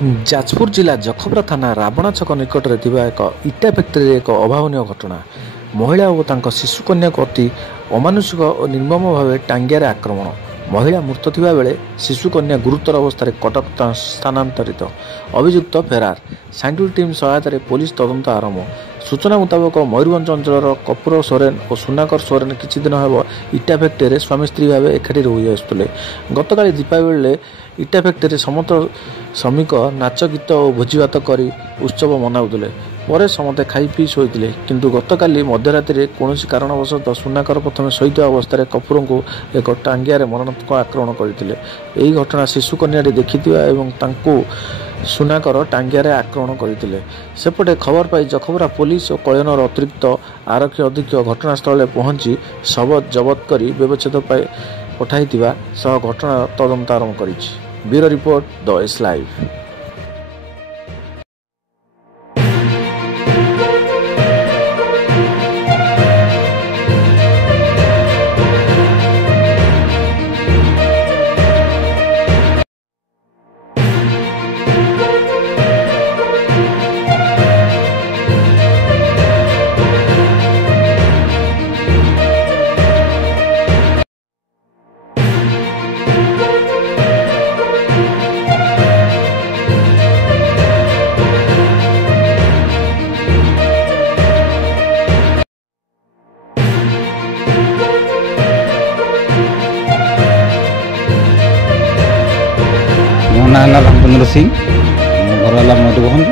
ଯାଜପୁର ଜିଲ୍ଲା ଜଖପୁରା ଥାନା ରାବଣା ଛକ ନିକଟରେ ଥିବା ଏକ ଇଟା ଫ୍ୟାକ୍ଟ୍ରିରେ ଏକ ଅଭାବନୀୟ ଘଟଣା। ମହିଳା ଓ ତାଙ୍କ ଶିଶୁ କନ୍ୟାକୁ ଅତି ଅମାନୁଷିକ ଓ ନିର୍ମମ ଭାବେ ଟାଙ୍ଗିଆରେ ଆକ୍ରମଣ। ମହିଳା ମୃତ ଥିବା ବେଳେ ଶିଶୁ କନ୍ୟା ଗୁରୁତର ଅବସ୍ଥାରେ କଟକ ସ୍ଥାନାନ୍ତରିତ। ଅଭିଯୁକ୍ତ ଫେରାର। ସାଇଣ୍ଟିଫିକ୍ ଟିମ୍ ସହାୟତାରେ ପୋଲିସ ତଦନ୍ତ ଆରମ୍ଭ। ସୂଚନା ମୁତାବକ ମୟୂରଭଞ୍ଜ ଅଞ୍ଚଳର କପୁର ସୋରେନ ଓ ସୁନାକର ସୋରେନ କିଛି ଦିନ ହେବ ଇଟା ଫ୍ୟାକ୍ଟ୍ରିରେ ସ୍ୱାମୀ ସ୍ତ୍ରୀ ଭାବେ ଏକାଠି ରହି ଆସୁଥିଲେ। ଗତକାଲି ଦୀପାବଳିରେ ଇଟା ଫ୍ୟାକ୍ଟ୍ରିରେ ସମସ୍ତ ଶ୍ରମିକ ନାଚ ଗୀତ ଓ ଭୋଜିଭାତ କରି ଉତ୍ସବ ମନାଉଥିଲେ। ପରେ ସମସ୍ତେ ଖାଇ ପିଇ ଶୋଇଥିଲେ। କିନ୍ତୁ ଗତକାଲି ମଧ୍ୟରାତ୍ରିରେ କୌଣସି କାରଣବଶତଃ ସୁନାକର ପ୍ରଥମେ ଶୋଇଥିବା ଅବସ୍ଥାରେ କପୁରଙ୍କୁ ଏକ ଟାଙ୍ଗିଆରେ ମରଣାନ୍ତକ ଆକ୍ରମଣ କରିଥିଲେ। ଏହି ଘଟଣା ଶିଶୁ କନ୍ୟାଟି ଦେଖିଥିବା ଏବଂ ତାଙ୍କୁ ସୁନାକର ଟାଙ୍ଗିଆରେ ଆକ୍ରମଣ କରିଥିଲେ। ସେପଟେ ଖବର ପାଇ ଜଖପୁରା ପୋଲିସ ଓ କଳୟନର ଅତିରିକ୍ତ ଆରକ୍ଷୀ ଅଧୀକ୍ଷକ ଘଟଣାସ୍ଥଳରେ ପହଞ୍ଚି ଶବ ଜବତ କରି ବ୍ୟବଚ୍ଛେଦ ପାଇଁ ପଠାଇଥିବା ସହ ଘଟଣାର ତଦନ୍ତ ଆରମ୍ଭ କରିଛି। ବ୍ୟୁରୋ ରିପୋର୍ଟ, ଦ ଏସ୍ ଲାଇଭ୍। ମୋ ନାଁ ହେଲା ରାମଚନ୍ଦ୍ର ସିଂ। ମୋ ଘର ହେଲା ମୟୂରଭଞ୍ଜ।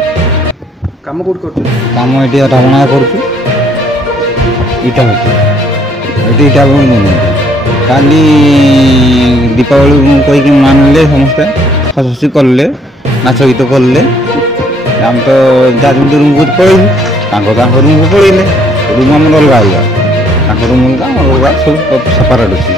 କାମ କୋଉଠି କରୁଛନ୍ତି? କାମ ଏଠି ରାବଣା କରୁଛୁ, ଇଟା ଫ୍ୟାକ୍ଟ୍ରି। ଏଠି ଇଟା କାଲି ଦୀପାବଳି କହିକି ମାନିଲେ, ସମସ୍ତେ ହସଖୁସି କଲେ, ନାଚ ଗୀତ କଲେ। ଆମେ ତ ଯାହା ଯେମିତି ରୁମ୍କୁ ପଳେଇଲୁ, ତାଙ୍କ ରୁମ୍କୁ ପଳେଇଲେ। ରୁମ୍ ଆମର ଅଲଗା ଅଲଗା, ତାଙ୍କ ରୁମ୍ ଅଲଗା, ଆମର ଅଲଗା, ସବୁ ସେପାରେଟ୍ ଅଛି।